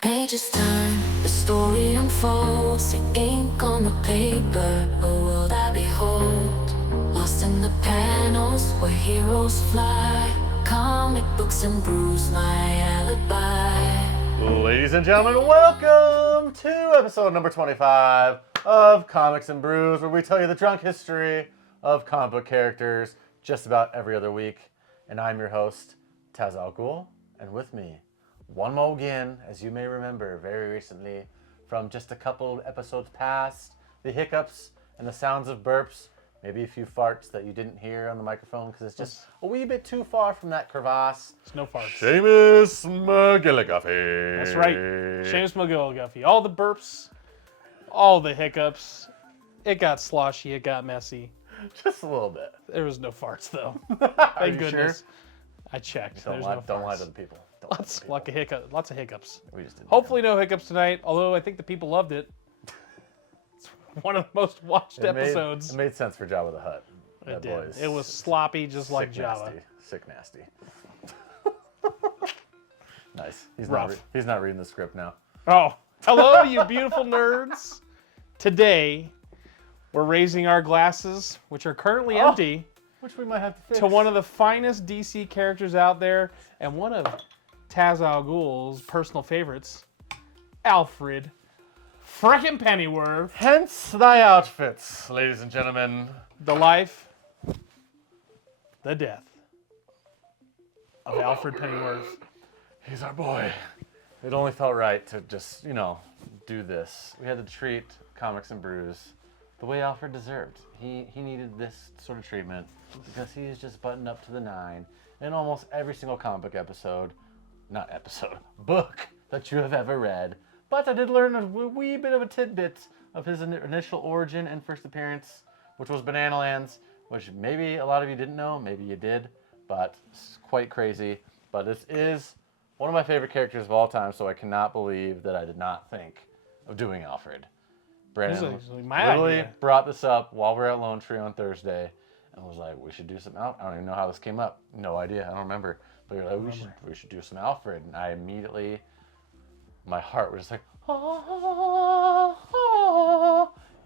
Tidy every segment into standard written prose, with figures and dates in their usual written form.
Pages turn, the story unfolds, the ink on the paper, a world I behold. Lost in the panels where heroes fly, comic books and brews, my alibi. Ladies and gentlemen, welcome to episode number 25 of Comics and Brews, where we tell you the drunk history of comic book characters just about every other week. And I'm your host, TazAlGhul, and with me, one more again, as you may remember very recently from just a couple episodes past, the hiccups and the sounds of burps, maybe a few farts that you didn't hear on the microphone because it's just a wee bit too far from that crevasse. It's no farts. Seamus McGilliguffy. That's right. Seamus McGilliguffy. All the burps, all the hiccups. It got sloshy. It got messy. Just a little bit. There was no farts, though. Are Thank you Goodness. sure? I checked. Don't There's lie, no don't lie farts. to the people. Don't lie to the people. Lots of hiccups. We just didn't. Hopefully no hiccups tonight, although I think the people loved it. It's one of the most watched episodes. It made sense for Jabba the Hutt. It That boy did. is It was sloppy, just like sick Java. nasty. Sick nasty. Nice. Rough. He's not reading the script now. Oh, hello, you beautiful nerds. Today, we're raising our glasses, which are currently empty, Which we might have to fix. to one of the finest DC characters out there, and one of TazAlGhul's personal favorites, Alfred frickin' Pennyworth. Hence thy outfits, ladies and gentlemen. The life, the death of Alfred Pennyworth. He's our boy. It only felt right to just, do this. We had to treat Comics and Brews the way Alfred deserved. He needed this sort of treatment because he is just buttoned up to the nine in almost every single comic book book that you have ever read. But I did learn a wee bit of a tidbit of his initial origin and first appearance, which was Banana Lands, which maybe a lot of you didn't know, maybe you did, but it's quite crazy. But this is one of my favorite characters of all time, so I cannot believe that I did not think of doing Alfred. Brandon This is my really idea. brought this up while we were at Lone Tree on Thursday, and was like, we should do some Alfred. I don't even know how this came up. No idea. I don't remember. But you're like, we should do some Alfred. And I immediately, my heart was just like,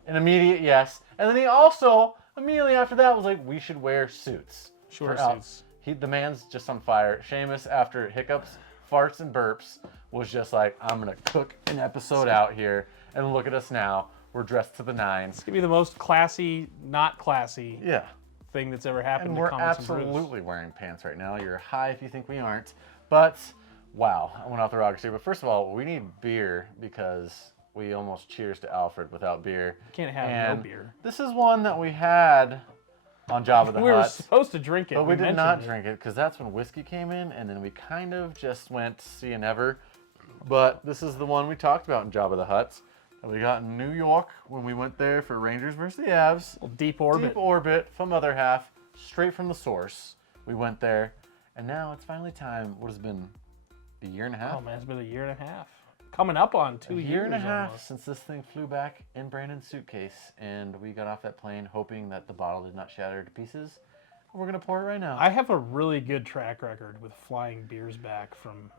an immediate yes. And then he also, immediately after that, was like, we should wear suits. Shorter for Al- suits. The man's just on fire. Seamus, after hiccups, farts, and burps, was just like, I'm going to cook an episode out here. And look at us now. We're dressed to the nines. It's gonna be the most classy, not classy Yeah. thing that's ever happened And to we're Comics and Brews. absolutely wearing pants right now. You're high if you think we aren't. But, wow, I went off the rockets here. But first of all, we need beer because we almost cheers to Alfred without beer. Can't have And no beer. This is one that we had on Jabba the We were Hutt. supposed to drink it. But we did mentioned not it. drink it because that's when whiskey came in, and then we kind of just went see and ever. But this is the one we talked about in Jabba the Hutt. And we got in New York when we went there for Rangers versus the Avs. Deep orbit. Deep orbit from Other Half, straight from the source. We went there, and now it's finally time. What has it been a year and a half? Oh man, it's been a year and a half. Coming up on 2 years. A year and a half almost. since this thing flew back in Brandon's suitcase, and we got off that plane hoping that the bottle did not shatter to pieces. We're gonna pour it right now. I have a really good track record with flying beers back from.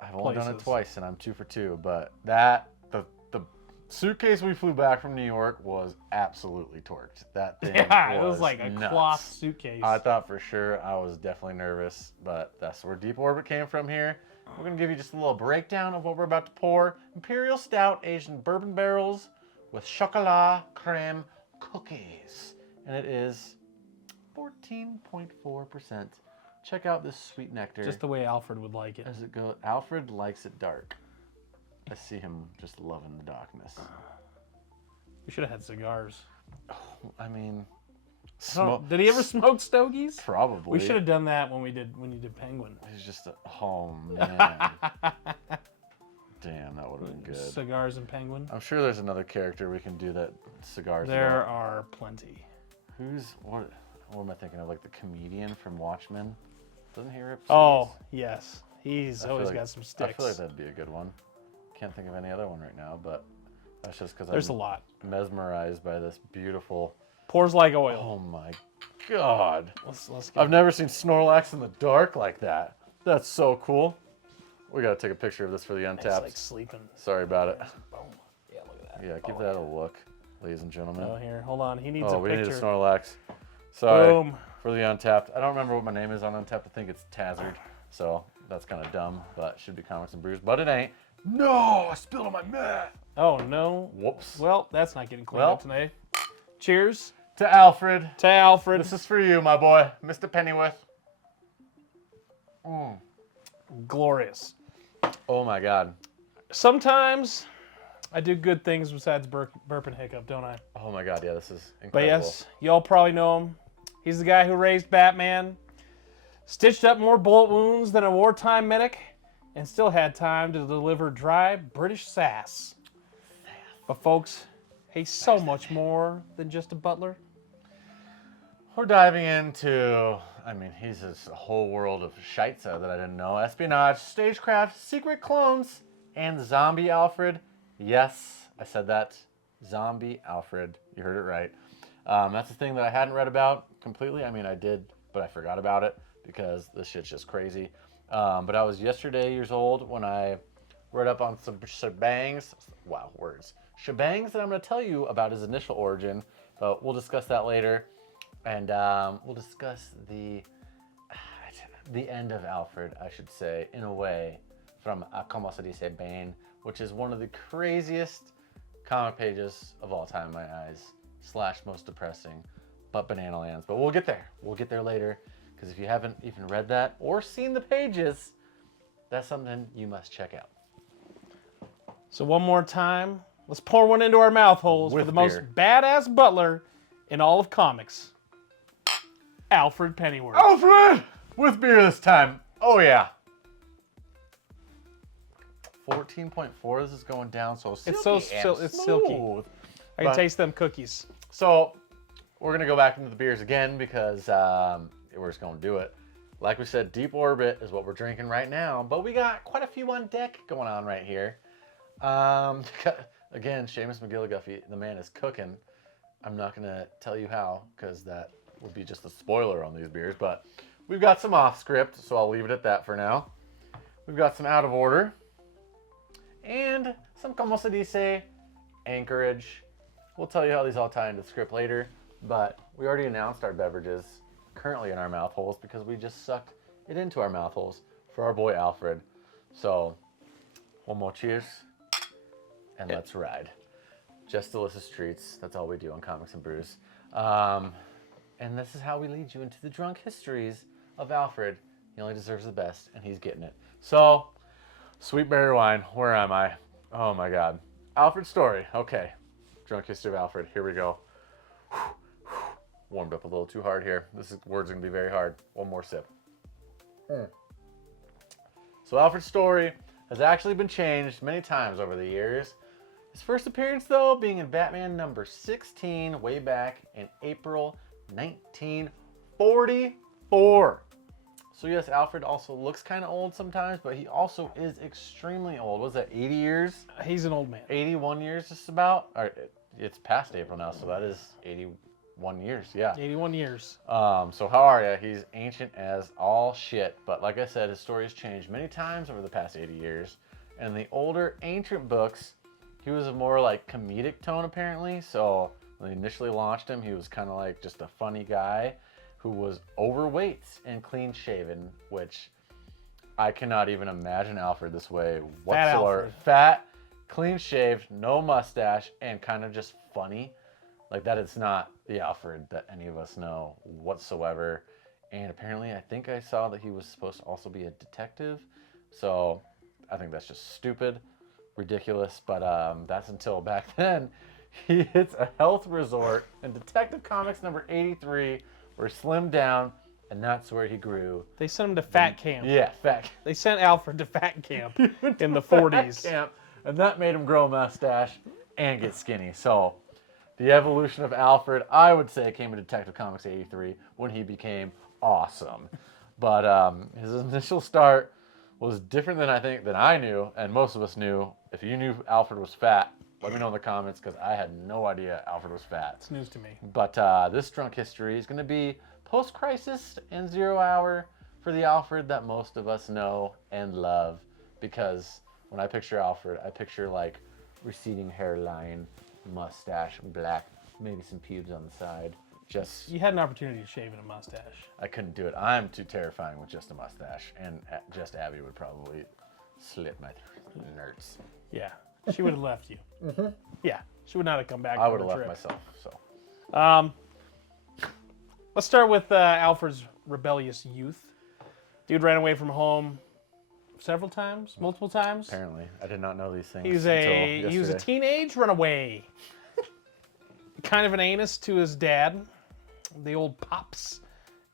I've only done it places. twice, and I'm 2 for 2. But the suitcase we flew back from New York was absolutely torqued. That thing Yeah, it was like a nuts. cloth suitcase. I thought for sure I was definitely nervous, but that's where Deep Orbit came from here. We're going to give you just a little breakdown of what we're about to pour. Imperial Stout aged in bourbon barrels with chocolat creme cookies. And it is 14.4%. Check out this sweet nectar. Just the way Alfred would like it. As it goes, Alfred likes it dark. I see him just loving the darkness. We should have had cigars. I mean, Did he ever smoke stogies? Probably. We should have done that when you did Penguin. He's just oh man. Damn, that would have been good. Cigars and Penguin. I'm sure there's another character we can do that cigars. There about. are plenty. What am I thinking of? Like the comedian from Watchmen? Doesn't he rip? Oh cities? yes, he's I always feel like- got some sticks. I feel like that'd be a good one. Can't think of any other one right now, but that's just because There's I'm a lot. mesmerized by this beautiful. Pours like oil. Oh my God! Let's get I've never seen Snorlax in the dark like that. That's so cool. We got to take a picture of this for the He's Untapped. like sleeping. Sorry about it. Boom. Yeah, look at that. Yeah, give that a look, ladies and gentlemen. Oh, here, hold on. He needs Oh, a we picture. need a Snorlax. Sorry Boom. for the Untapped. I don't remember what my name is on Untapped. I think it's TazAlGhul. So that's kind of dumb, but it should be Comics and Brews. But it ain't. No, I spilled on my mat. Oh, no. Whoops. Well, that's not getting cleaned up today. Cheers To Alfred. to Alfred. This is for you, my boy, Mr. Pennyworth. Glorious. Oh my God. Sometimes I do good things besides burp and hiccup, don't I? Oh my God. Yeah, this is incredible. But yes, y'all probably know him. He's the guy who raised Batman, stitched up more bullet wounds than a wartime medic, and still had time to deliver dry British sass. But folks, he's so much more than just a butler. We're diving into, I mean, he's a whole world of shitza that I didn't know. Espionage, stagecraft, secret clones, and zombie Alfred. Yes, I said that. Zombie Alfred. You heard it right. That's the thing that I hadn't read about completely. I mean, I did, but I forgot about it because this shit's just crazy. But I was yesterday years old when I read up on some shebangs. Wow, words. Shebangs that I'm going to tell you about his initial origin. But we'll discuss that later. And we'll discuss the end of Alfred, I should say, in a way, from Como se dice Bane, which is one of the craziest comic pages of all time in my eyes, / most depressing, but banana lands. But we'll get there. We'll get there later, because if you haven't even read that or seen the pages, that's something you must check out. So one more time, let's pour one into our mouth holes for With the beer. most badass butler in all of comics, Alfred Pennyworth. Alfred! With beer this time. Oh, yeah. 14.4. This is going down so silky. It's so and it's silky. smooth. I can But- taste them cookies. So, we're going to go back into the beers again because we're just going to do it. Like we said, Deep Orbit is what we're drinking right now, but we got quite a few on deck going on right here. Again, Seamus McGilliguffy, the man is cooking. I'm not going to tell you how because that would be just a spoiler on these beers, but we've got some off script, so I'll leave it at that for now. We've got some out of order and some como se dice Anchorage. We'll tell you how these all tie into the script later, but we already announced our beverages currently in our mouth holes because we just sucked it into our mouth holes for our boy Alfred. So, one more cheers, and let's ride. Just delicious treats. That's all we do on Comics and Brews. And this is how we lead you into the drunk histories of Alfred. He only deserves the best, and he's getting it. So, sweet berry wine. Where am I? Oh my God. Alfred's story. Okay. Drunk history of Alfred. Here we go. Warmed up a little too hard here. This word's going to be very hard. One more sip. So Alfred's story has actually been changed many times over the years. His first appearance, though, being in Batman number 16 way back in April 1944. So yes, Alfred also looks kind of old sometimes, but he also is extremely old. Was that 80 years? He's an old man. 81 years just about? All right, it's past April now, so that is 81 years, yeah. 81 years. So how are ya? He's ancient as all shit, but like I said, his story has changed many times over the past 80 years. And in the older ancient books, he was a more like comedic tone apparently. So when they initially launched him, he was kind of like just a funny guy who was overweight and clean shaven, which I cannot even imagine Alfred this way whatsoever. Alfred. Fat, clean shaved, no mustache, and kind of just funny. Like that is not the Alfred that any of us know whatsoever. And apparently I think I saw that he was supposed to also be a detective. So I think that's just stupid, ridiculous, but that's until back then. He hits a health resort in Detective Comics number 83 where he slimmed down, and that's where he grew. They sent him to fat camp. Yeah, fat. They sent Alfred to fat camp in the Fat 40s. camp, and that made him grow a mustache and get skinny. So the evolution of Alfred, I would say, came in Detective Comics 83 when he became awesome. But his initial start was different than I knew, and most of us knew. If you knew Alfred was fat, let me know in the comments because I had no idea Alfred was fat. It's news to me. But this drunk history is going to be post-crisis and 0 hour for the Alfred that most of us know and love. because when I picture Alfred, I picture like receding hairline, mustache, black, maybe some pubes on the side. Just You had an opportunity to shave in a mustache. I couldn't do it. I'm too terrifying with just a mustache, and just Abby would probably slit my nerds. Yeah, she would have left you. Mm-hmm. Yeah, she would not have come back. I from would have the left trip. myself. So Let's start with Alfred's rebellious youth. Dude ran away from home several times, multiple times. apparently, I did not know these things. He was until a yesterday. teenage runaway. Kind of an anus to his dad, the old pops,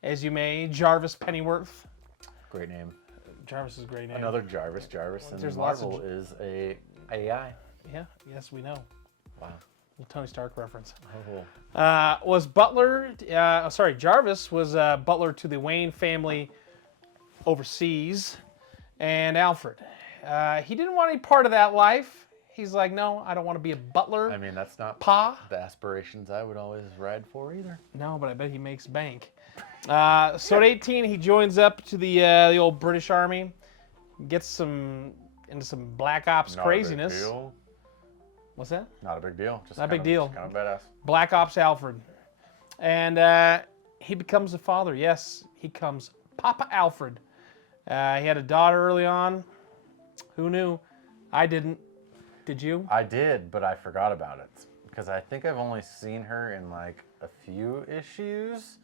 as you may, Jarvis Pennyworth. Great name. Jarvis is a great name. Another Jarvis. Jarvis and There's lots of Marvel is a AI. Yeah, yes, we know. Wow. Little Tony Stark reference. Oh. Was Butler, Jarvis was Butler to the Wayne family overseas, and Alfred. He didn't want any part of that life. He's like, no, I don't want to be a butler. I mean, that's not Pa? the aspirations I would always ride for either. No, but I bet he makes bank. So at 18, he joins up to the old British Army, gets into some black ops Not craziness. A big deal. What's that? Not a big deal. Just Not a big deal. Kind of badass. Black Ops Alfred. And he becomes a father. Yes, he becomes Papa Alfred. He had a daughter early on. Who knew? I didn't. Did you? I did, but I forgot about it because I think I've only seen her in like a few issues,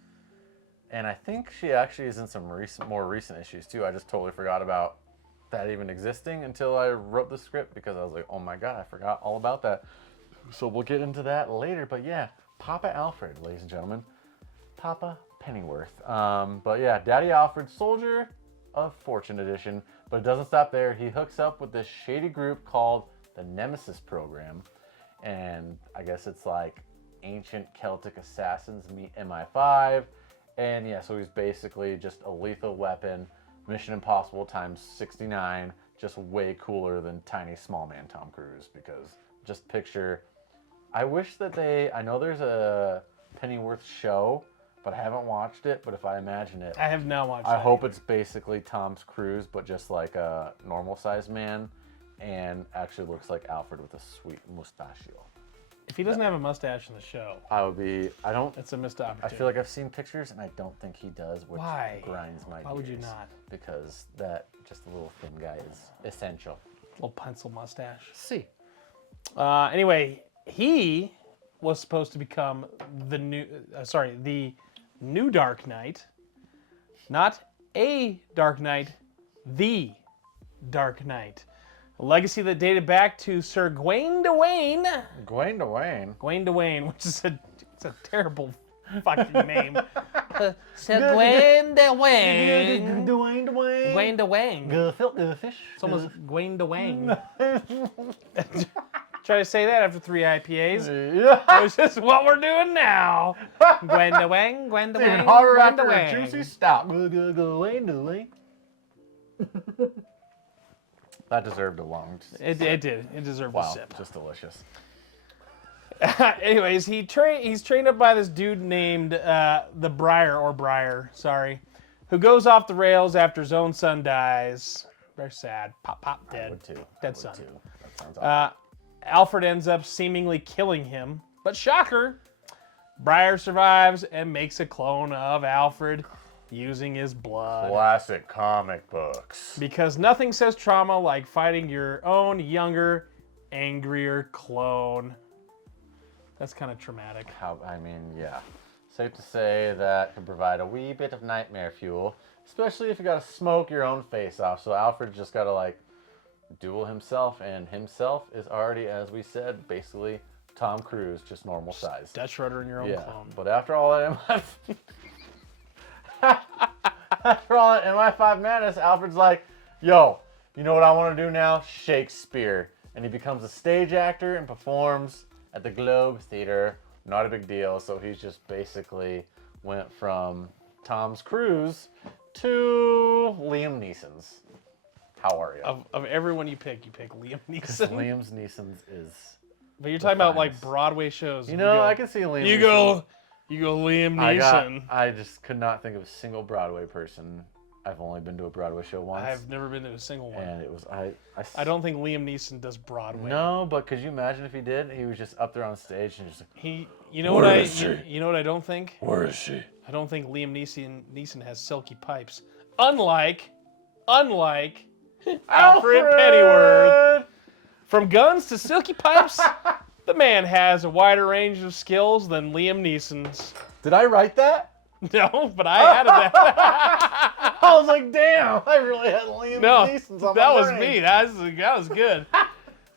and I think she actually is in some more recent issues too. I just totally forgot about that even existing until I wrote the script because I was like, oh my god, I forgot all about that. So we'll get into that later. But yeah, Papa Alfred, ladies and gentlemen, Papa Pennyworth. But yeah, Daddy Alfred, Soldier of Fortune edition. But it doesn't stop there. He hooks up with this shady group called the Nemesis Program, and I guess it's like ancient Celtic assassins meet MI5, and yeah, so he's basically just a lethal weapon, Mission Impossible times 69, just way cooler than tiny small man Tom Cruise, because just picture, I wish that I know there's a Pennyworth show, but I haven't watched it, but if I imagine it, I have not watched I that hope either. it's basically Tom's Cruise, but just like a normal sized man, and actually looks like Alfred with a sweet mustachio. If he doesn't have a mustache in the show, it's a missed opportunity. I feel like I've seen pictures and I don't think he does, which Why? grinds my gears. Why would you not? Because that just a little thin guy is essential. Little pencil mustache. See. Anyway, he was supposed to become the new Dark Knight, not a Dark Knight, the Dark Knight. A legacy that dated back to Sir Gawain de Wayne. Gawain de Wayne. Gawain de Wayne, which is it's a terrible fucking name. Sir Gawain de Wayne. Gawain de Wayne. Gawain de Wayne. Goldfish. It's almost Gawain de Wayne. Try to say that after 3 IPAs. Yeah. Which is what we're doing now. Gwen de Wang, Gwen de Even Wang, harder Gwen de after a Wang. juicy stout. Gawain de Wayne. That deserved a long It did. It deserved a Wow, sip. just delicious. Anyways, he's trained up by this dude named the Briar, who goes off the rails after his own son dies. Very sad. Pop, dead. I would too. Dead son. That sounds awful. Alfred ends up seemingly killing him, but shocker, Briar survives and makes a clone of Alfred using his blood. Classic comic books. Because nothing says trauma like fighting your own younger, angrier clone. That's kind of traumatic. Yeah. Safe to say that can provide a wee bit of nightmare fuel, especially if you gotta smoke your own face off. So Alfred just gotta like duel himself, and himself is already, as we said, basically Tom Cruise, just normal size. Dutch rudder in your own clone. But after all that MI5 madness, Alfred's like, yo, you know what I want to do now? Shakespeare. And he becomes a stage actor and performs at the Globe Theater. Not a big deal. So he's just basically went from Tom's Cruise to Liam Neeson's. How are you? Of everyone you pick Liam Neeson. Liam Neeson's is... But you're talking about like finest. Broadway shows. You know, I can see Liam You Neeson. go Liam Neeson. I just could not think of a single Broadway person. I've only been to a Broadway show once. I've never been to a single one. And it was I don't think Liam Neeson does Broadway. No, but could you imagine if he did? He was just up there on stage and just like, You know Where what is she? you know what I don't think? where is she? I don't think Liam Neeson has silky pipes. Unlike Alfred Pennyworth. From guns to silky pipes, the man has a wider range of skills than Liam Neeson's. Did I write that? No, but I added that. I was like, damn, I really had Liam Neeson's on that my was brain. me. That was good.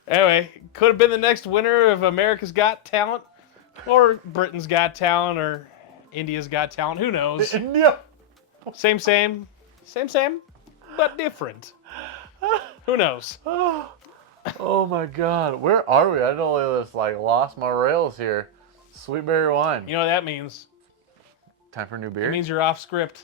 Anyway, could have been the next winner of America's Got Talent, or Britain's Got Talent, or India's Got Talent. Who knows? Yeah. Same, but different. Who knows? Oh my God, where are we? I totally just like lost my rails here. Sweet berry wine. You know what that means? Time for a new beer. It means you're off script.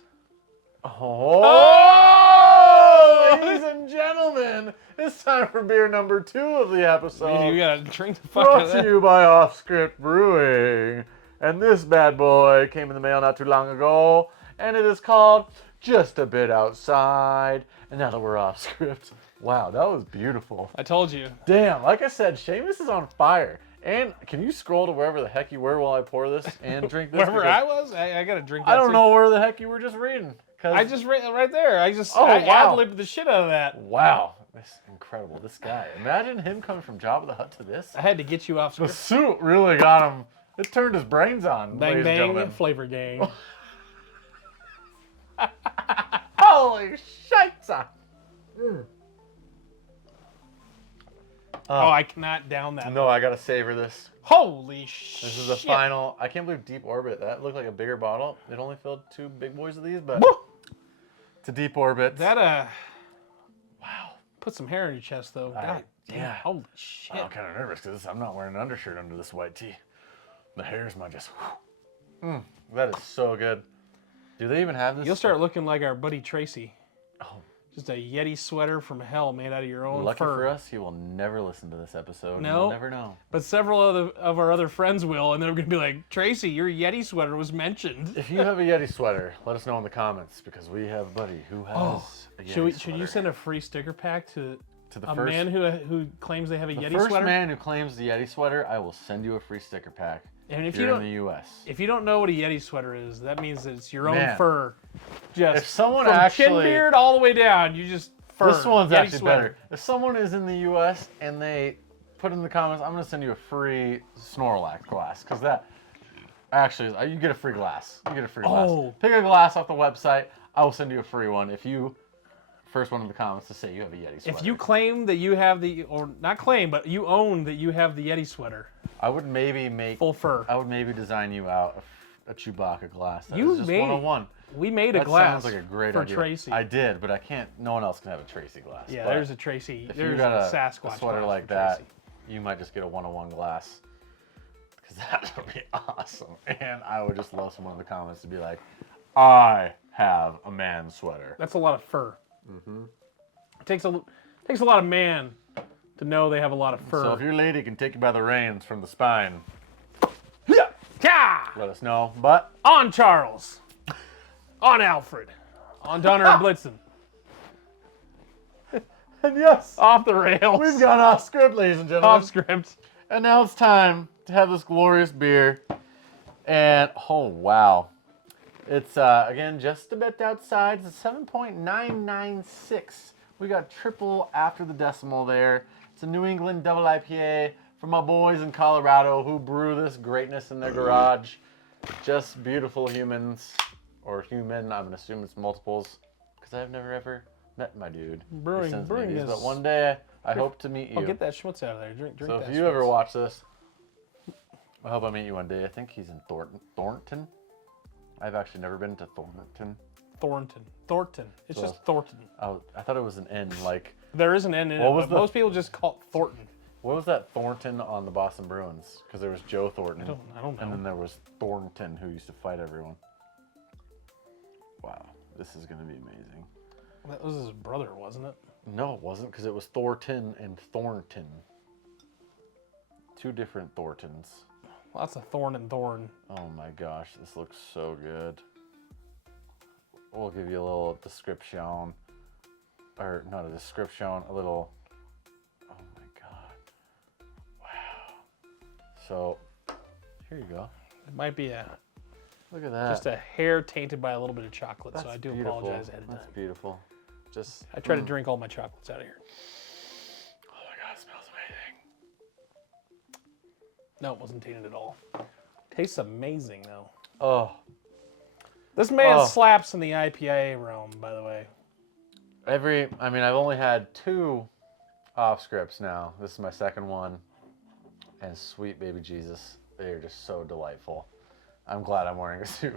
Oh! Ladies and gentlemen, it's time for beer number 2 of the episode. You gotta drink the fuck out Brought of to that. you by Off Script Brewing. And this bad boy came in the mail not too long ago, and it is called Just a Bit Outside. And now that we're off script, wow, that was beautiful. I told you. Damn, like I said, Seamus is on fire. And can you scroll to wherever the heck you were while I pour this and drink this? Wherever I Because was, I gotta drink that I don't too. know where the heck you were just reading. I just read right there. I wow. ad-libbed the shit out of that. Wow, this is incredible. This guy. Imagine him coming from Jabba the Hutt to this. I had to get you off The script. suit really got him. It turned his brains on. Bang ladies and bang, gentlemen. flavor gang. Holy shite! Oh, I cannot down that. No, I gotta savor this. Holy shit. This is the final. I can't believe Deep Orbit. That looked like a bigger bottle. It only filled 2 big boys of these, but Woo! it's a Deep Orbit. That Wow. put some hair in your chest though. God damn. yeah. Holy shit. I'm kind of nervous because I'm not wearing an undershirt under this white tee. The hairs might just. That is so good. Do they even have this? You'll start looking like our buddy Tracy. Oh. Just a Yeti sweater from hell made out of your own Lucky fur. for us, he will never listen to this episode. No. We'll never know. But several of our other friends will, and they're going to be like, Tracy, your Yeti sweater was mentioned. If you have a Yeti sweater, let us know in the comments because we have a buddy who has a Yeti sweater. Should you send a free sticker pack to the a first man who claims they have a the Yeti first sweater? man who claims the Yeti sweater? I will send you a free sticker pack. And if you're you in the don't, U.S. if you don't know what a Yeti sweater is, that means that it's your own Man. fur. Just If someone from actually- chin beard all the way down, you just fur. This one's Yeti actually sweater. better. If someone is in the U.S. and they put in the comments, I'm going to send you a free Snorlax glass because that actually is, you get a free glass. You get a free glass. Oh. Pick a glass off the website. I will send you a free one if you first one in the comments to say you have a Yeti sweater. If you claim that you have or not claim, but you own that you have the Yeti sweater, I would maybe make full fur. I would maybe design you out a Chewbacca glass. That You is just made- 101. We made a That glass sounds like a great for idea. Tracy. I did, but I can't. No one else can have a Tracy glass. Yeah, but there's a Tracy. If There's you got a a Sasquatch sweater glass like for that, Tracy. you might just get a 101 glass. Because that would be awesome. And I would just love someone in the comments to be like, I have a man sweater. That's a lot of fur. Mm-hmm. It takes a lot of man to know they have a lot of fur. So if your lady can take you by the reins from the spine, Yeah! let us know. But On Charles. On Alfred. On Donner and Blitzen. and yes, Off the rails. we've gone off script, ladies and gentlemen. off script. And now it's time to have this glorious beer. And oh wow. It's again just a bit outside. It's a 7.996. We got triple after the decimal there. It's a New England double IPA from my boys in Colorado who brew this greatness in their garage. Just beautiful humans. Or human, I'm gonna assume it's multiples. Because I've never ever met my dude. who Brewing sends me these, is- But one day I hope to meet you. Oh, get that schmutz out of there. Drink So that if you ever schmutz. watch this, I hope I meet you one day. I think he's in Thornton. I've actually never been to Thornton. Thornton. It's So- just Thornton. I thought it was an N. Like, There is an N in What it, was but the- most people just call it Thornton. what was that Thornton on the Boston Bruins? Because there was Joe Thornton. I don't know. And then there was Thornton who used to fight everyone. Wow, this is going to be amazing. That was his brother, wasn't it? No, it wasn't because it was Thornton and Thornton. 2 different Thorntons. Lots of thorn and thorn. Oh my gosh, this looks so good. we'll give you a little description, or not a description, a little. Oh my God! Wow. So here you go. It might be Look at that. just a hair tainted by a little bit of chocolate, so That's I do beautiful. apologize ahead of time. That's beautiful. Just. I try to drink all my chocolates out of here. Oh my God! It smells amazing. No, it wasn't tainted at all. Tastes amazing though. Oh. This man Oh. slaps in the IPA realm, by the way. I mean, I've only had 2 off scripts now. This is my second one. And sweet baby Jesus, they are just so delightful. I'm glad I'm wearing a suit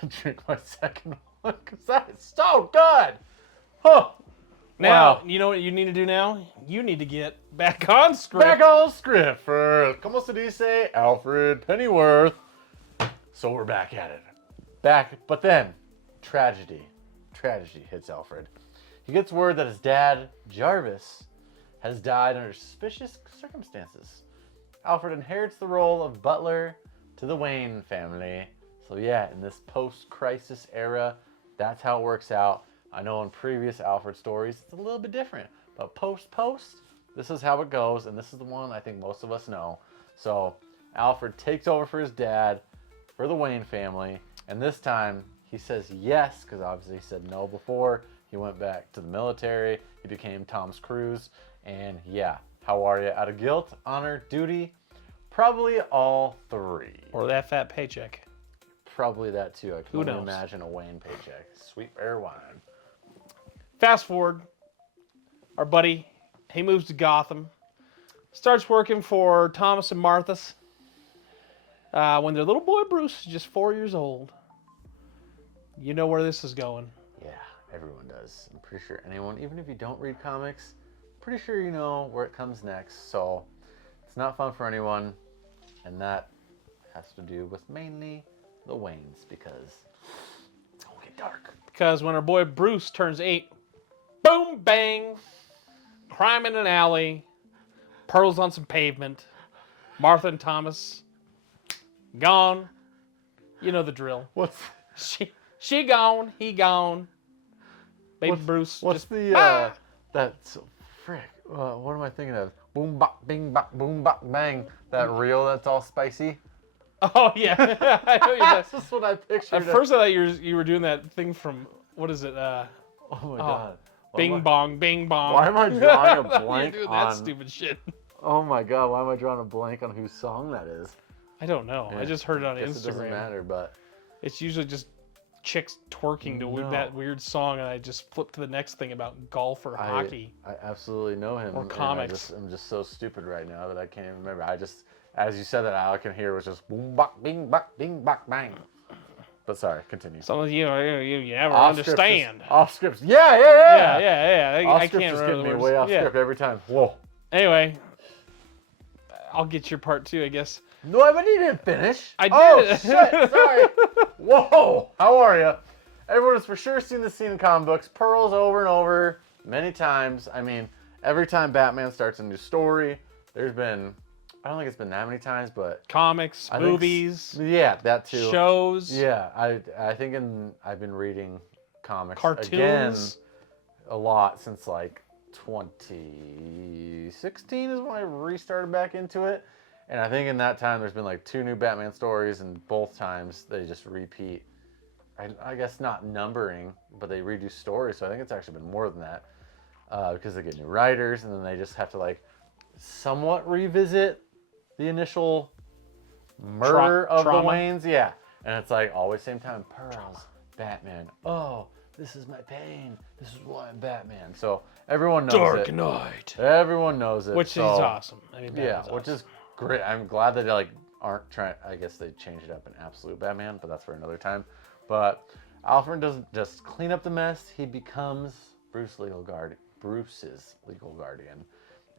to drink my second one because that is so good. Huh. Now, Wow. you know what you need to do now? You need to get back on script. Back on script for Como se dice, Alfred Pennyworth. So we're back at it. But then, tragedy hits Alfred. He gets word that his dad, Jarvis, has died under suspicious circumstances. Alfred inherits the role of butler to the Wayne family. So yeah, in this post-crisis era, that's how it works out. I know in previous Alfred stories, it's a little bit different. But post, this is how it goes, and this is the one I think most of us know. So Alfred takes over for his dad, for the Wayne family, and this time he says yes, because obviously he said no before. He went back to the military, he became Tom's Cruise, and yeah, how are you? Out of guilt, honor, duty? Probably all 3. Or that fat paycheck. Probably that too. I can Who only knows? imagine a Wayne paycheck. Sweet fair wine. Fast forward, our buddy, he moves to Gotham, starts working for Thomas and Martha's when their little boy Bruce is just 4 years old. You know where this is going. Yeah, everyone does. I'm pretty sure anyone, even if you don't read comics, pretty sure you know where it comes next. So it's not fun for anyone, and that has to do with mainly the Waynes because it's gonna get dark. Because when our boy Bruce turns 8, boom, bang, crime in an alley, pearls on some pavement, Martha and Thomas, gone. You know the drill. What's She gone, he gone. Baby Bruce what's just the ah! that's frick? What am I thinking of? Boom bop bing bop boom bop bang. That reel that's all spicy. Oh yeah, I know you're That's just what I pictured. At first, I thought you were doing that thing from what is it? Oh my god. Bing bong, bing bong. Why am I drawing a You're blank doing on? that stupid shit. Oh my god, why am I drawing a blank on whose song that is? I don't know. I just heard it on Guess it doesn't Instagram. matter, but It's usually just chicks twerking to that weird song, and I just flip to the next thing about golf or hockey. I absolutely know him. Or and comics. I'm just so stupid right now that I can't even remember. As you said that, all I can hear was just boom bop bing bop bing bop bang. But sorry, continue. Some of you never Off script understand. Off scripts. Yeah. Yeah. Off I script can't is remember getting the me words. way off Yeah. script every time. Whoa. Anyway, I'll get your part too, I guess. No, but you didn't finish. I did. Oh, shit. Sorry. Whoa. How are you? Everyone has for sure seen the scene in comic books. Pearls over and over many times. I mean, every time Batman starts a new story, there's been, I don't think it's been that many times, but Comics, I think movies, yeah, that too. shows. Yeah, I think I've been reading comics Cartoons. again a lot since like 2016 is when I restarted back into it. And I think in that time there's been like 2 new Batman stories, and both times they just repeat. I guess not numbering, but they redo stories. So I think it's actually been more than that because they get new writers, and then they just have to like somewhat revisit the initial murder of the trauma. Waynes. Yeah, and it's like always same time. Pearls, Batman. Oh, this is my pain. This is why I'm Batman. So everyone knows it. Knight. Everyone knows it. Which is so, awesome. I mean, Yeah, Batman's which awesome. is great. I'm glad that they like aren't trying. I guess they changed it up in Absolute Batman, but that's for another time. But Alfred doesn't just clean up the mess. He becomes Bruce's legal guardian.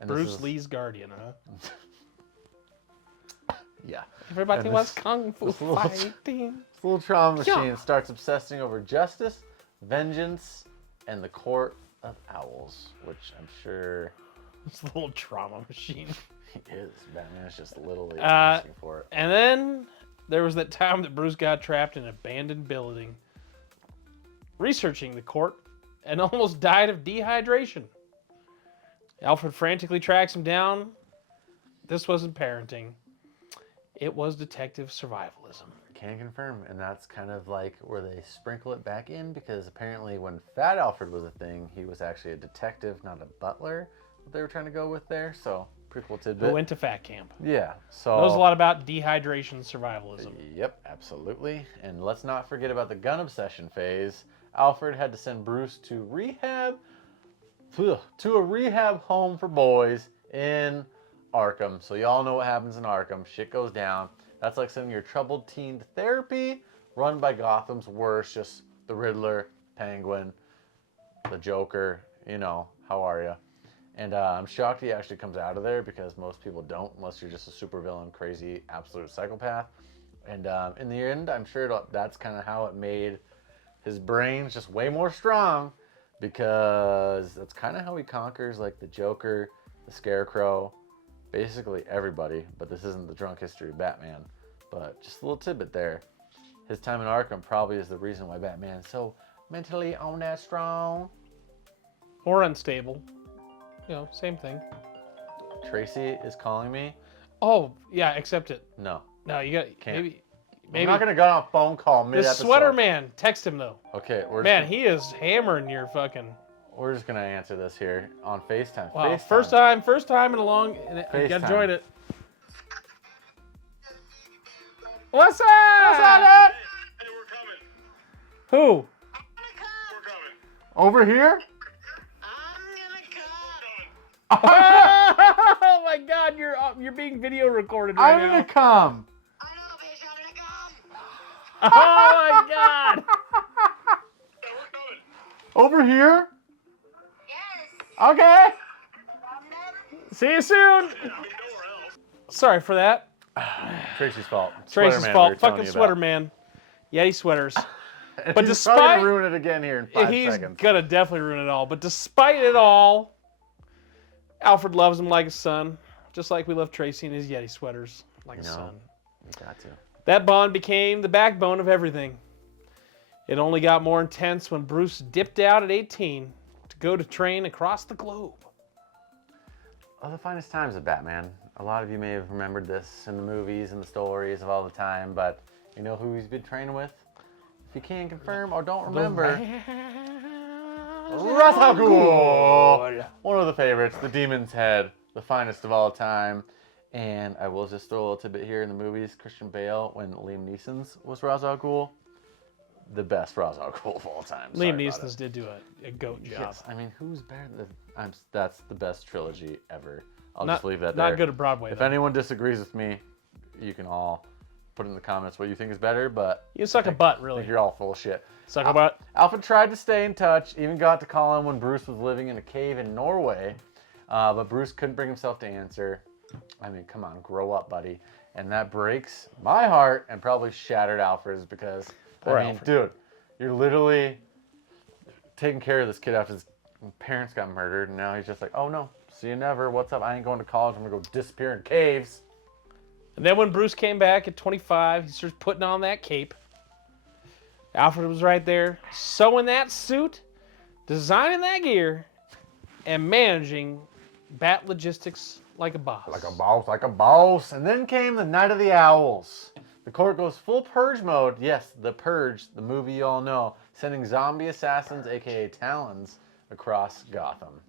And this Bruce is- Lee's guardian, huh? Yeah. Everybody And was this- kung fu this little- fighting. This little trauma machine Yeah. starts obsessing over justice, vengeance, and the court of owls, which I'm sure This little trauma machine. he is. Batman is just literally Uh, asking for it. And then there was that time that Bruce got trapped in an abandoned building. researching the court and almost died of dehydration. Alfred frantically tracks him down. This wasn't parenting. It was detective survivalism. Can confirm, and that's kind of like where they sprinkle it back in, because apparently when Fat Alfred was a thing, he was actually a detective, not a butler. What they were trying to go with there, so pretty cool tidbit. Who went to fat camp. Yeah, so Knows a lot about dehydration survivalism. Yep, absolutely. And let's not forget about the gun obsession phase. Alfred had to send Bruce to a rehab home for boys in Arkham. So y'all know what happens in Arkham. Shit goes down. That's like sending your troubled teen to therapy, run by Gotham's worst, just the Riddler, Penguin, the Joker, how are you? And I'm shocked he actually comes out of there, because most people don't, unless you're just a supervillain, crazy, absolute psychopath. And in the end, I'm sure that's kind of how it made his brains just way more strong, because that's kind of how he conquers like the Joker, the Scarecrow, basically everybody. But this isn't the drunk history of Batman. But just a little tidbit there. His time in Arkham probably is the reason why Batman's so mentally on that strong. Or unstable. Same thing. Tracy is calling me. Oh, yeah, accept it. No. No, you got maybe. I'm not gonna go on a phone call The mid-episode. sweater man, text him though. Okay, He is hammering your fucking. We're just gonna answer this here on FaceTime. Wow, FaceTime. first time in a long. You gotta join it. What's up? What's up, Dad? Hey, we're coming. Who? We're coming. Over here? Oh my God, you're being video recorded right I'm now. gonna come. I know, bitch, I'm gonna come. Oh my God. Yeah, we're coming. Over here? Yes. Okay. See you soon. Yeah, I mean, nowhere else. Sorry for that. Tracy's fault. Tracy's Sweater man, fault. we were telling Fucking you sweater about. man. Yeti sweaters. But He's he's probably despite- gonna ruin it again here in 5 He's seconds. gonna definitely ruin it all. But despite it all, Alfred loves him like a son, just like we love Tracy and his Yeti sweaters like a son. You got to. That bond became the backbone of everything. It only got more intense when Bruce dipped out at 18 to go to train across the globe. Oh, the finest times of Batman. A lot of you may have remembered this in the movies and the stories of all the time, but you know who he's been training with? If you can't confirm or don't remember, Ra's al Ghul! One of the favorites, the Demon's Head, the finest of all time. And I will just throw a little tidbit here in the movies. Christian Bale, when Liam Neeson's was Ra's al Ghul, the best Ra's al Ghul of all time. Liam Sorry about Neeson's it. did do a goat job. Yes, I mean, who's better than... that's the best trilogy ever. I'll Not, just leave that there. not good at Broadway, If though. anyone disagrees with me, you can all put in the comments what you think is better, but You suck a butt, I really. think you're all full of shit. Suck a butt. Alfred tried to stay in touch, even got to call him when Bruce was living in a cave in Norway, but Bruce couldn't bring himself to answer. I mean, come on, grow up, buddy. And that breaks my heart and probably shattered Alfred's, because, Poor I mean, Alfred. dude, you're literally taking care of this kid after his parents got murdered, and now he's just like, oh no, see you never, what's up, I ain't going to college, I'm gonna go disappear in caves. And then when Bruce came back at 25, he starts putting on that cape. Alfred was right there, sewing that suit, designing that gear, and managing bat logistics like a boss. Like a boss, like a boss. And then came the Night of the Owls. The court goes full purge mode. Yes, The Purge, the movie you all know, sending zombie assassins, aka Talons, across Gotham.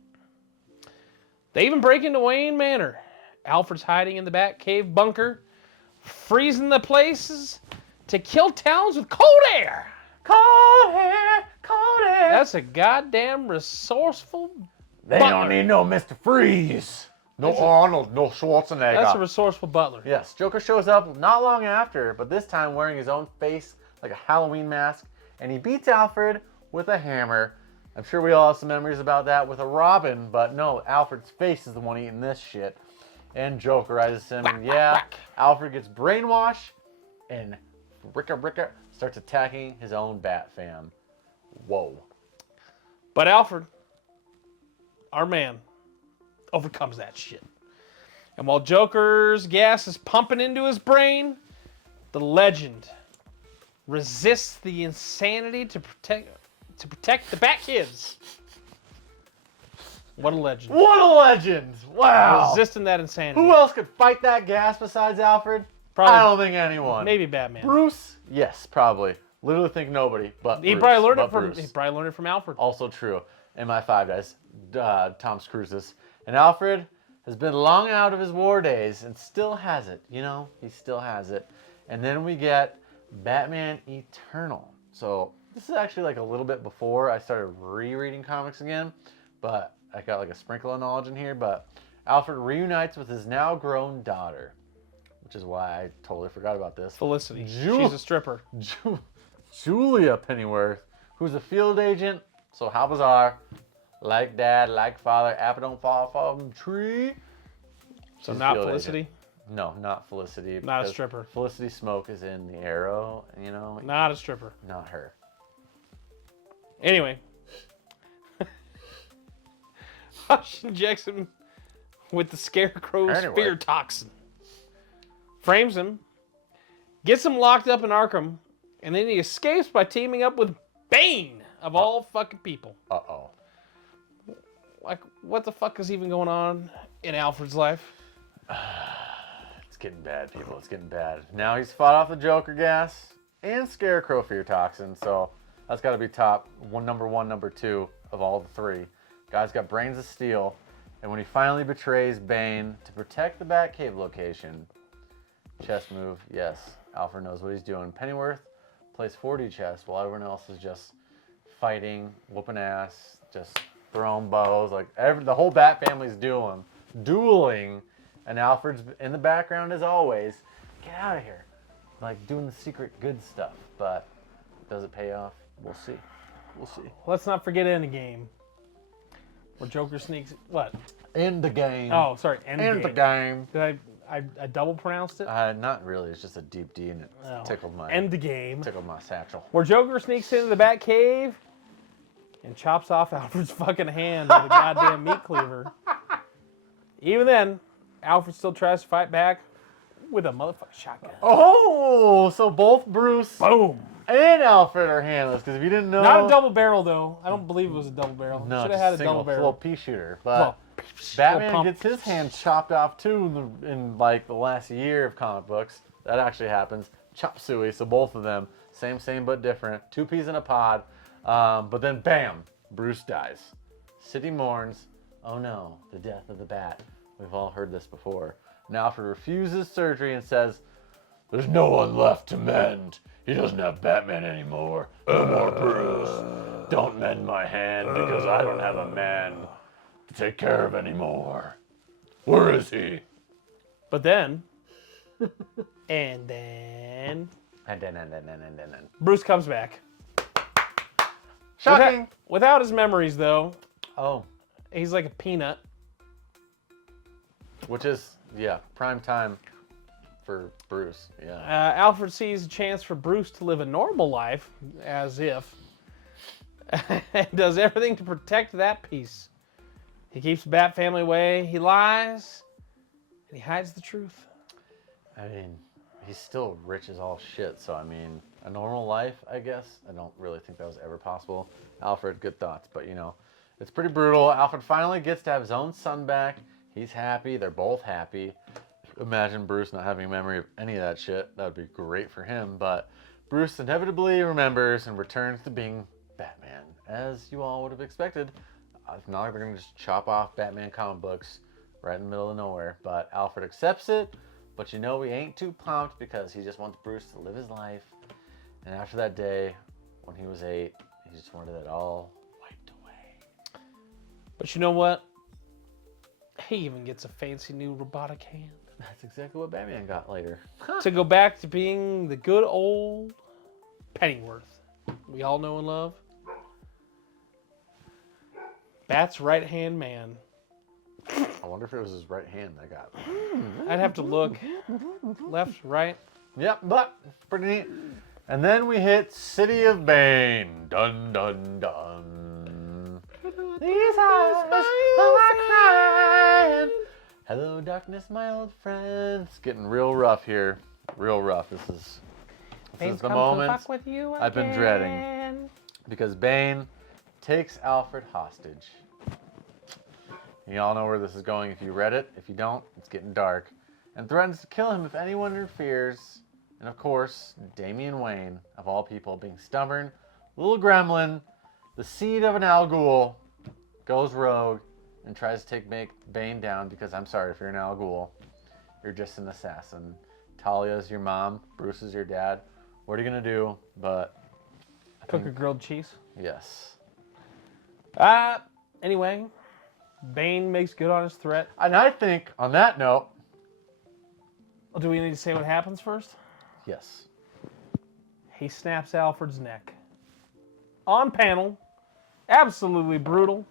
They even break into Wayne Manor. Alfred's hiding in the Batcave bunker, freezing the places to kill Talons with cold air. Cold air, cold air. That's a goddamn resourceful They Butler. don't need no Mr. Freeze. No Arnold, no Schwarzenegger. That's a resourceful butler. Yes, Joker shows up not long after, but this time wearing his own face like a Halloween mask, and he beats Alfred with a hammer. I'm sure we all have some memories about that with a Robin, but no, Alfred's face is the one eating this shit. And Jokerizes him, and yeah, Alfred gets brainwashed, and Ricka starts attacking his own Bat fam. Whoa. But Alfred, our man, overcomes that shit. And while Joker's gas is pumping into his brain, the legend resists the insanity to to protect the Bat Kids. What a legend. What a legend! Wow. Resisting that insanity. Who else could fight that gas besides Alfred? Probably, I don't think anyone. Maybe Batman. Bruce? Yes, probably. Literally think nobody, but He Bruce, probably learned but it from. Bruce. He probably learned it from Alfred. Also true. In my Five Guys, Tom Cruise's. And Alfred has been long out of his war days and still has it. You know, he still has it. And then we get Batman Eternal. So this is actually like a little bit before I started rereading comics again, but I got like a sprinkle of knowledge in here. But Alfred reunites with his now grown daughter, which is why I totally forgot about this. Felicity. She's a stripper. Julia Pennyworth, who's a field agent. So how bizarre. Like dad, like father, apple don't fall from tree. So She's a not field Felicity? agent. No, not Felicity. Not a because stripper. Felicity Smoke is in the Arrow, you know. Not a stripper. Not her. Anyway. Hush injects him with the Scarecrow's Anyway. fear toxin. Frames him. Gets him locked up in Arkham. And then he escapes by teaming up with Bane, of all fucking people. Uh-oh. Like, what the fuck is even going on in Alfred's life? It's getting bad, people. It's getting bad. Now he's fought off the Joker gas and Scarecrow fear toxin, so that's got to be top number one, number two of all the three. Guy's got brains of steel, and when he finally betrays Bane to protect the Batcave location, chess move, yes, Alfred knows what he's doing. Pennyworth plays 4D chess while everyone else is just fighting, whooping ass, just throwing bows. Like the whole Bat family's dueling, and Alfred's in the background as always. Get out of here, like doing the secret good stuff. But does it pay off? We'll see. We'll see. Let's not forget Endgame. Where Joker sneaks... What? In the game. Oh, sorry. Endgame. In the game. Did I double pronounced it? Not really. It's just a deep D, and it tickled my Endgame. tickled my satchel. Where Joker sneaks into the Batcave and chops off Alfred's fucking hand with a goddamn meat cleaver. Even then, Alfred still tries to fight back with a motherfucking shotgun. Oh, so both Bruce Boom. and Alfred are handless. Because if you didn't know, Not a double barrel, though. I don't believe it was a double barrel. No, Should have just had a single, double barrel. little pea shooter. But Well, Batman pump. gets his hand chopped off too in like the last year of comic books. That actually happens. Chop suey. So both of them, same but different. Two peas in a pod. But then bam, Bruce dies. City mourns. Oh no, the death of the Bat. We've all heard this before. And Alfred refuses surgery and says, "There's no one left to mend. He doesn't have Batman anymore. No more Bruce. Don't mend my hand because I don't have a man to take care of anymore. Where is he?" But then... And then... And then. Bruce comes back. Shocking. Without his memories, though, Oh, he's like a peanut. which is, yeah, prime time for Bruce. Yeah. Alfred sees a chance for Bruce to live a normal life, as if, and does everything to protect that peace. He keeps the Bat family away, he lies, and he hides the truth. I mean, he's still rich as all shit, so I mean, a normal life, I guess. I don't really think that was ever possible. Alfred, good thoughts, but you know, it's pretty brutal. Alfred finally gets to have his own son back. He's happy. They're both happy. Imagine Bruce not having a memory of any of that shit. That would be great for him, but Bruce inevitably remembers and returns to being Batman, as you all would have expected. It's not like they're going to just chop off Batman comic books right in the middle of nowhere, but Alfred accepts it. But you know he ain't too pumped because he just wants Bruce to live his life. And after that day, when he was 8, he just wanted it all wiped away. But you know what? He even gets a fancy new robotic hand. That's exactly what Batman got later. To go back to being the good old Pennyworth we all know and love. Bat's right-hand man. I wonder if it was his right hand that got. I'd have to look. Left, right. Yep, but pretty neat. And then we hit City of Bane. Dun dun dun. These eyes are crying. Hello, darkness, my old friend. It's getting real rough here. Real rough. This is the moment I've been dreading. because Bane takes Alfred hostage. You all know where this is going if you read it. If you don't, it's getting dark. And threatens to kill him if anyone interferes. And of course, Damian Wayne, of all people, being stubborn, little gremlin, the seed of an Al-Ghul, goes rogue and tries to take Bane down because, I'm sorry, if you're an Al-Ghul, you're just an assassin. Talia's your mom, Bruce is your dad. What are you going to do? But Cook a grilled cheese. yes. Anyway, Bane makes good on his threat. And I think, on that note, Do we need to say what happens first? yes. He snaps Alfred's neck. On panel. Absolutely brutal.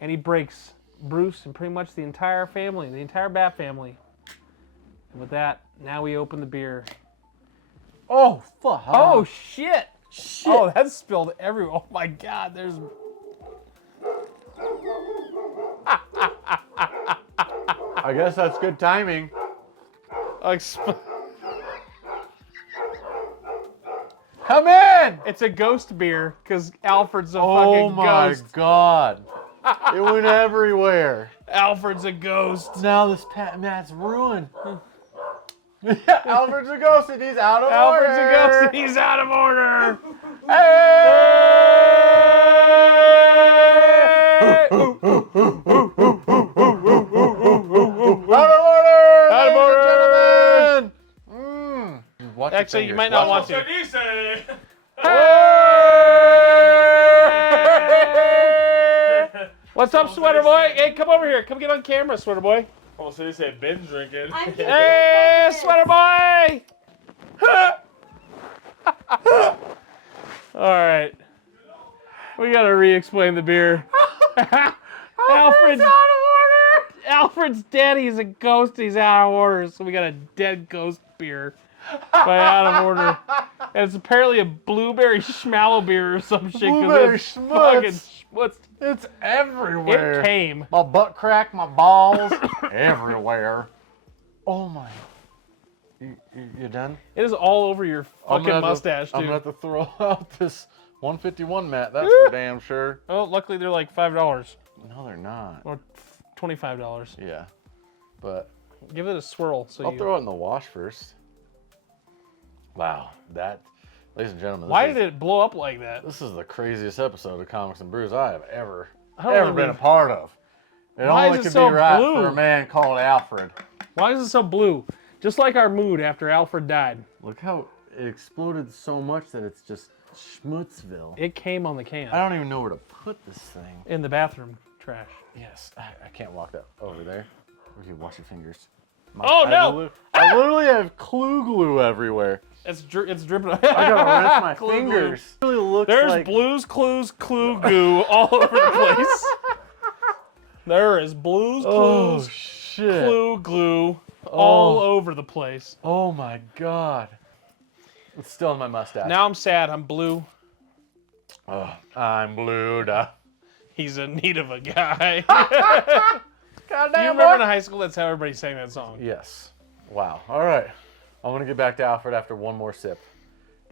And he breaks Bruce and pretty much the entire family, the entire Bat family. And with that, now we open the beer. Oh, fuck. Oh, shit! shit. Oh, that's spilled everywhere. Oh my God, there's... I guess that's good timing. Come in! It's a ghost beer, because Alfred's a Oh fucking my ghost. God. It went everywhere. Alfred's a ghost. Now this Matt's ruined. Alfred's a ghost and he's out of order. Alfred's a ghost and he's out of order. Hey! Out of order! Out of ladies order! and gentlemen! Watch your Actually, you fingers. might not Watch want to. What's up, Sweater Boy? Hey, come over here. Come get on camera, Sweater Boy. Oh, so they said Ben's drinking. Hey, Sweater Boy! All right. We gotta re-explain the beer. Alfred's out of order. Alfred's dead. He's a ghost. He's out of order. So we got a dead ghost beer by out of order. And it's apparently a blueberry schmallow beer or some shit. 'Cause Blueberry it's schmutz. fucking schmutz. It's everywhere. It came. My butt crack, my balls, everywhere. Oh my. You done? It is all over your fucking mustache, I'm dude. gonna have to throw out this 151 mat. That's for damn sure. Oh, luckily they're like $5 No, they're not. or $25. Yeah, but Give it a swirl. So I'll you... throw it in the wash first. Wow, that, ladies and gentlemen. Why did it blow up like that? This is the craziest episode of Comics and Brews I have ever don't been a know. part of. It Why only is it could so be right blue? for a man called Alfred. Why is it so blue? Just like our mood after Alfred died. Look how it exploded so much that it's just Schmutzville. It came on the can. I don't even know where to put this thing. In the bathroom trash. Yes, I can't walk that over there. Okay, wash your fingers. Oh, no! I literally have clue glue everywhere. It's dripping. I gotta rinse my Clue glue. fingers. It really looks There's like... blues, clues, clue goo all over the place. There is blues, Oh, clues, shit. clue glue all over the place. Oh, my God. It's still in my mustache. Now I'm sad. I'm blue. Oh, I'm blued. He's in need of a guy. God Do you remember in high school? That's how everybody sang that song. Yes. Wow. All right. I'm going to get back to Alfred after one more sip.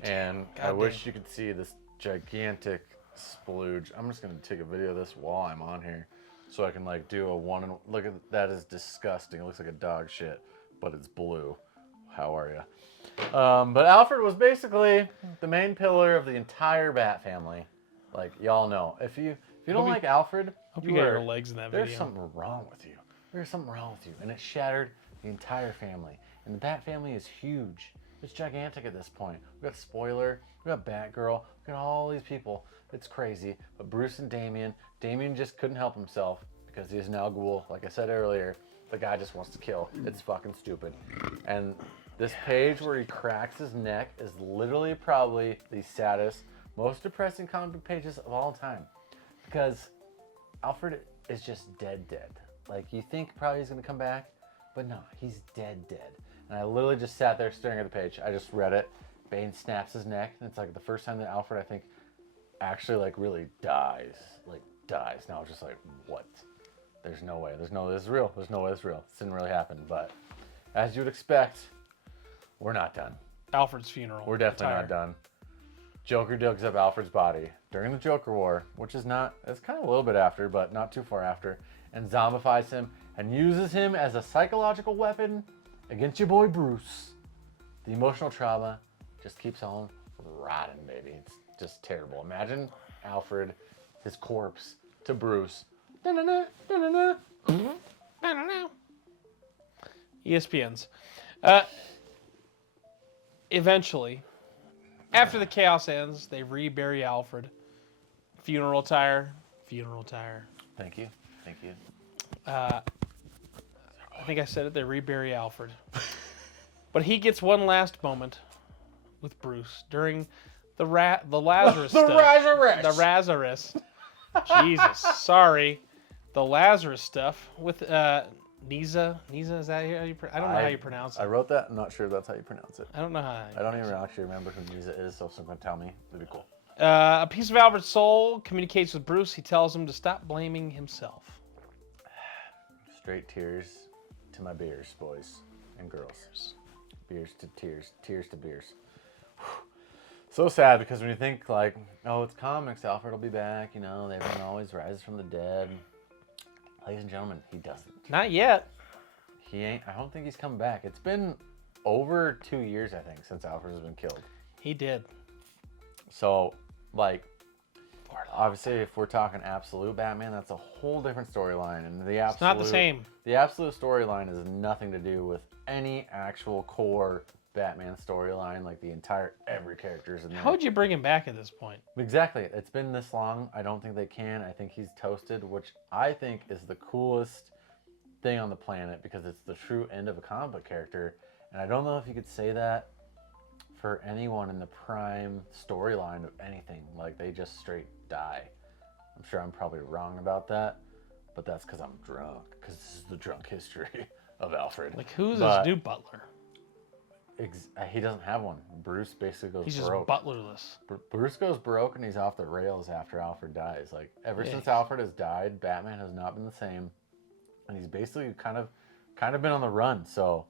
And I God wish you could see this gigantic splooge. I'm just going to take a video of this while I'm on here. So I can like do a one and look at that. Is disgusting. It looks like a dog shit, but it's blue. How are you? But Alfred was basically the main pillar of the entire Bat family. Like y'all know, if you don't like Alfred, Hope you got your legs in that there's video. something wrong with you. There's something wrong with you, and it shattered the entire family. And the Bat family is huge. It's gigantic at this point. We got Spoiler, we got Batgirl, we got all these people. It's crazy. But Bruce and Damian just couldn't help himself because he is an Al-Ghul. Like I said earlier, the guy just wants to kill. It's fucking stupid. And this page where he cracks his neck is literally probably the saddest, most depressing comic book pages of all time. Because Alfred is just dead. Like, you think probably he's gonna come back, but no, he's dead. And I literally just sat there staring at the page. I just read it. Bane snaps his neck, and it's like the first time that Alfred, I think, actually like really dies. Now it's just like, what? There's no way. This is real. There's no way this is real. This didn't really happen. But as you would expect, we're not done. Alfred's funeral. We're definitely attire. not done. Joker digs up Alfred's body during the Joker War, which is it's kind of a little bit after, but not too far after, and zombifies him and uses him as a psychological weapon against your boy Bruce. The emotional trauma just keeps on rotting, baby. It's just terrible. Imagine Alfred, his corpse, to Bruce. Da-na-na, da-na-na. ESPN's. Eventually, after the chaos ends, they rebury Alfred. Funeral attire. Thank you. I think I said it. They rebury Alfred. But he gets one last moment with Bruce during the Lazarus stuff. The Lazarus. Jesus, sorry. The Lazarus stuff with Nisa. Nisa, is that how you? I don't know how you pronounce it. I wrote that. I'm not sure that's how you pronounce it. I don't know how. I don't even actually remember who Nisa is, so if someone can tell me, it'd be cool. A piece of Alfred's soul communicates with Bruce. He tells him to stop blaming himself. Straight tears to my beers, boys and girls. Beers to tears, tears to beers. So sad, because when you think like, oh, it's comics, Alfred will be back, everyone always rises from the dead. Ladies and gentlemen, he doesn't. Not yet. He ain't. I don't think he's come back. It's been over 2 years, I think, since Alfred has been killed. He did. So, obviously, if we're talking absolute Batman, that's a whole different storyline, and It's not the same. The absolute storyline has nothing to do with any actual core Batman storyline. Like every character's in there. How would you bring him back at this point? Exactly. It's been this long. I don't think they can. I think he's toasted, which I think is the coolest thing on the planet, because it's the true end of a comic book character. And I don't know if you could say that for anyone in the prime storyline of anything. Like, they just straight die. I'm sure I'm probably wrong about that, but that's because I'm drunk, because this is the drunk history of Alfred. Like, who's this new Butler? He doesn't have one. Bruce basically goes He's broke. just Butlerless. Bruce goes broke, and he's off the rails after Alfred dies. Like, ever since Alfred has died, Batman has not been the same, and he's basically kind of been on the run. So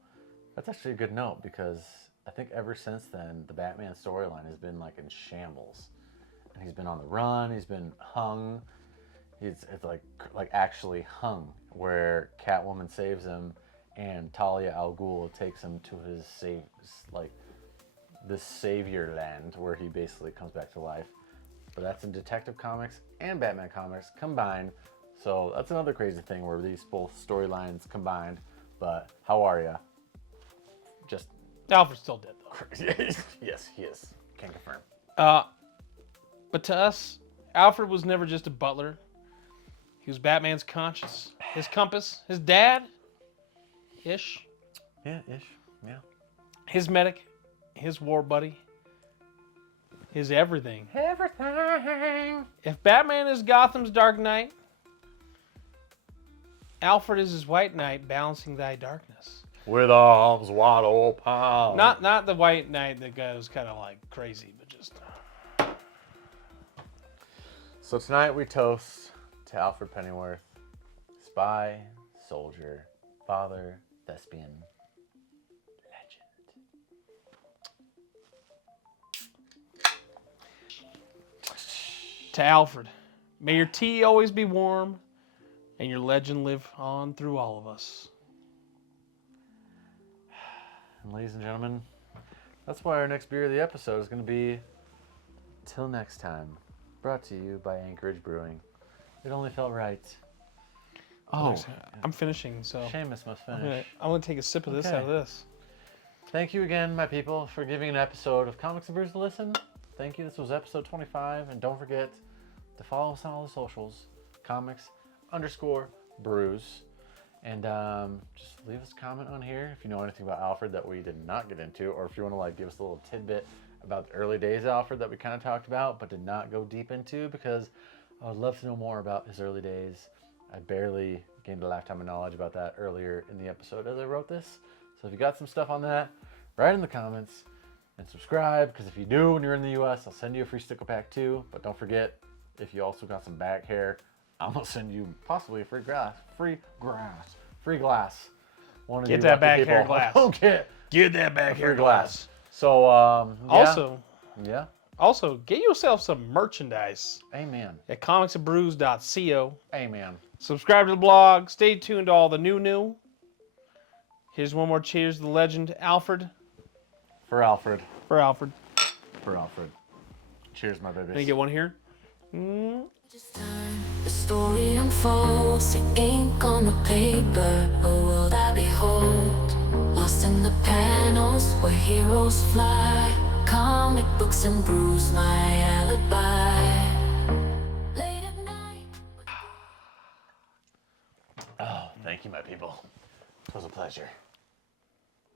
that's actually a good note, because I think ever since then, the Batman storyline has been like in shambles, and he's been on the run. He's been hung. It's like actually hung, where Catwoman saves him, and TazAlGhul takes him to his this savior land, where he basically comes back to life. But that's in Detective Comics and Batman Comics combined. So that's another crazy thing, where these both storylines combined. But how are ya? Just Alfred's still dead, though. yes, he is. Can confirm. But to us, Alfred was never just a butler. He was Batman's conscience, his compass, his dad. Ish. Yeah, ish. Yeah. His medic, his war buddy, his everything. Everything. If Batman is Gotham's Dark Knight, Alfred is his White Knight, balancing thy darkness. With arms wide open. Not the White Knight that goes kind of like crazy, but just. So tonight we toast to Alfred Pennyworth, spy, soldier, father, thespian, legend. To Alfred, may your tea always be warm, and your legend live on through all of us. And ladies and gentlemen, that's why our next beer of the episode is going to be Till Next Time, brought to you by Anchorage Brewing. It only felt right. Oh, I'm finishing, so Seamus must finish. I'm gonna take a sip of this Okay. out of this. Thank you again, my people, for giving an episode of Comics and Brews to listen. Thank you. This was episode 25, and don't forget to follow us on all the socials, comics_brews, and just leave us a comment on here if you know anything about Alfred that we did not get into, or if you want to give us a little tidbit about the early days of Alfred that we kind of talked about but did not go deep into, because I would love to know more about his early days. I barely gained a lifetime of knowledge about that earlier in the episode as I wrote this. So if you got some stuff on that, write in the comments and subscribe, because if you do when you're in the US, I'll send you a free sticker pack too. But don't forget, if you also got some back hair, I'm gonna send you possibly a free glass. One of Get you that lucky back people. hair glass. Okay. Get that back Free glass. So yeah. Also, Yeah. Also, get yourself some merchandise Amen. at comicsandbrews.co. Amen. Subscribe to the blog. Stay tuned to all the new. Here's one more cheers to the legend, Alfred. For Alfred. For Alfred. For Alfred. Cheers, my babies. Can you get one here? Just turn, the story unfolds, the ink on the paper, a world I behold. Lost in the panels where heroes fly, comic books and brews, my alibi. Late at night. Oh, thank you, my people. It was a pleasure.